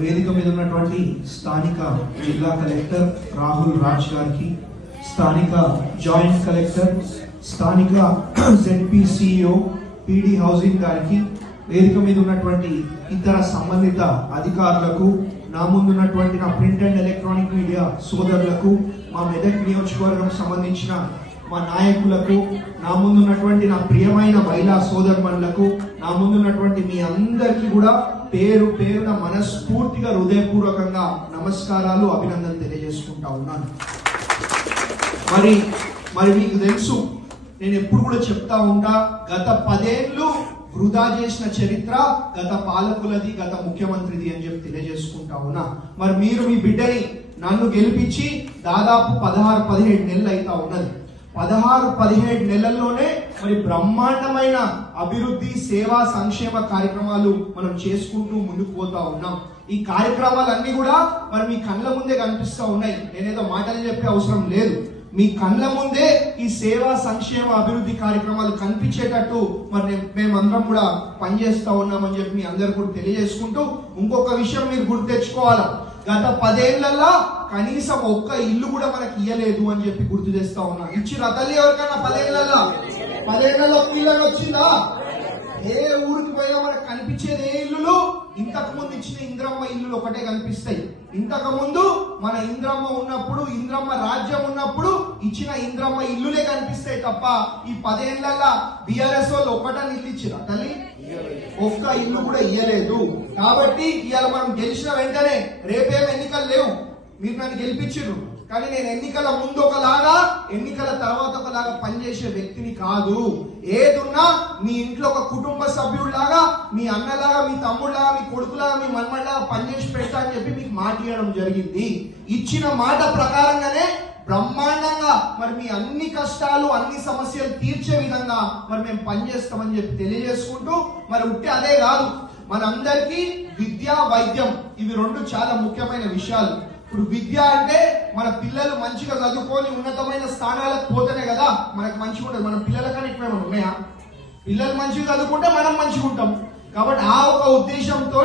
వేదిక మీద ఉన్నటువంటి స్థానిక జిల్లా కలెక్టర్ రాహుల్ రాజ్ గారికి, స్థానిక జాయింట్ కలెక్టర్, స్థానిక ZP CEO PD హౌసింగ్ గారికి, వేదిక మీద ఉన్నటువంటి ఇతర సంబంధిత అధికారులకు, నా ముందున్నటువంటి నా ప్రింట్ అండ్ ఎలక్ట్రానిక్ మీడియా సోదరులకు, మా మెదక్ నియోజకవర్గం సంబంధించిన మా నాయకులకు, నా ముందున్నటువంటి నా ప్రియమైన మహిళా సోదరుమణులకు, నా ముందున్నటువంటి మీ అందరికీ కూడా పేరు పేరున మనస్ఫూర్తిగా హృదయపూర్వకంగా నమస్కారాలు, అభినందనలు తెలియజేసుకుంటా ఉన్నాను. మరి మీకు తెలుసు, నేను ఎప్పుడు కూడా చెప్తా ఉంటా, గత 10 ఏళ్ళు వృధా చేసిన చరిత్ర గత పాలకులది, గత ముఖ్యమంత్రిది అని చెప్పి తెలియజేసుకుంటా ఉన్నా. మరి మీరు మీ బిడ్డని నన్ను గెలిపించి దాదాపు 16-17 నెలలు అయితా ఉన్నది. 16-17 నెలల్లోనే మరి బ్రహ్మాండమైన అభివృద్ధి, సేవా, సంక్షేమ కార్యక్రమాలు మనం చేసుకుంటూ ముందుకు పోతా ఉన్నాం. ఈ కార్యక్రమాలన్నీ కూడా మరి మీ కళ్ళ ముందే కనిపిస్తా ఉన్నాయి. నేనేదో మాటలు చెప్పే అవసరం లేదు. మీ కళ్ళ ముందే ఈ సేవా, సంక్షేమ, అభివృద్ధి కార్యక్రమాలు కనిపించేటట్టు మరి మేమందరం కూడా పనిచేస్తా ఉన్నామని చెప్పి మీ అందరు కూడా తెలియజేసుకుంటూ, ఇంకొక విషయం మీరు గుర్తు తెచ్చుకోవాలా, గత 10 ఏళ్లలో కనీసం ఒక్క ఇల్లు కూడా మనకి ఇయ్యలేదు అని చెప్పి గుర్తు చేస్తా ఉన్నా. ఇచ్చిన తల్లి ఎవరికన్నా 10 ఏళ్లలో ఇల్లు వచ్చిందా? ఏ ఊరికి పోయినా మనకు కనిపించేది ఏ ఇల్లులు? ఇంతకు ముందు ఇచ్చిన ఇంద్రమ్మ ఇల్లులు ఒకటే కనిపిస్తాయి. ఇంతకు ముందు మన ఇంద్రమ్మ ఉన్నప్పుడు, ఇంద్రమ్మ రాజ్యం ఉన్నప్పుడు ఇచ్చిన ఇంద్రమ్మ ఇల్లులే కనిపిస్తాయి తప్ప ఈ 10 ఏళ్లలో BRS వాళ్ళు ఒక్కటని ఇల్లు ఇచ్చిరా తల్లి? ఒక్క ఇల్లు కూడా ఇయ్యలేదు. కాబట్టి ఇవాళ మనం గెలిచిన వెంటనే, రేపేం ఎన్నికలు లేవు, మీరు నన్ను గెలిపించారు, కానీ నేను ఎన్నికల ముందు ఒకలాగా, ఎన్నికల తర్వాత ఒకలాగా పనిచేసే వ్యక్తిని కాదు. ఏదున్నా మీ ఇంట్లో ఒక కుటుంబ సభ్యుడిలాగా, మీ అన్నలాగా, మీ తమ్ముడులాగా, మీ కొడుకులాగా, మీ మన్మడిలాగా పనిచేసి పెడతా అని చెప్పి మీకు మాట ఇవ్వడం జరిగింది. ఇచ్చిన మాట ప్రకారంగానే బ్రహ్మాండంగా మరి మీ అన్ని కష్టాలు, అన్ని సమస్యలు తీర్చే విధంగా మరి మేము పనిచేస్తామని చెప్పి తెలియజేసుకుంటూ, మరి ఉంటే అదే కాదు, మనందరికీ విద్య, వైద్యం ఇవి 2 చాలా ముఖ్యమైన విషయాలు. ఇప్పుడు విద్య అంటే మన పిల్లలు మంచిగా చదువుకొని ఉన్నతమైన స్థానాలకు పోతేనే కదా మనకు మంచిగా ఉంటుంది. మన పిల్లల కానీ ఎక్కువ ఉన్నాయా? పిల్లలు మంచిగా చదువుకుంటే మనం మంచిగా ఉంటాం. కాబట్టి ఆ ఒక ఉద్దేశంతో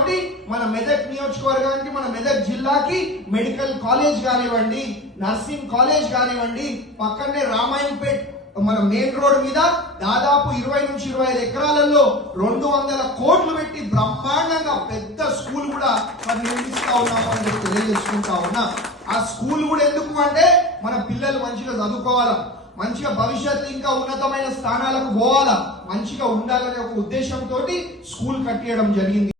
మన మెదక్ నియోజకవర్గానికి, మన మెదక్ జిల్లాకి మెడికల్ కాలేజ్ కానివ్వండి, నర్సింగ్ కాలేజ్ కానివ్వండి, పక్కనే రామాయణపేట్ మన మెయిన్ రోడ్ మీద దాదాపు 20-25 ఎకరాలలో 200 కోట్లు పెట్టి బ్రహ్మాండంగా పెద్ద స్కూల్ కూడా మరి నిర్మిస్తా ఉన్నామని చెప్పి తెలియజేసుకుంటా ఉన్నా. ఆ స్కూల్ కూడా ఎందుకు అంటే మన పిల్లలు మంచిగా చదువుకోవాలా, మంచిగా భవిష్యత్తు ఇంకా ఉన్నతమైన స్థానాలకు పోవాలా, మంచిగా ఉండాలనే ఒక ఉద్దేశంతో స్కూల్ కట్టేయడం జరిగింది.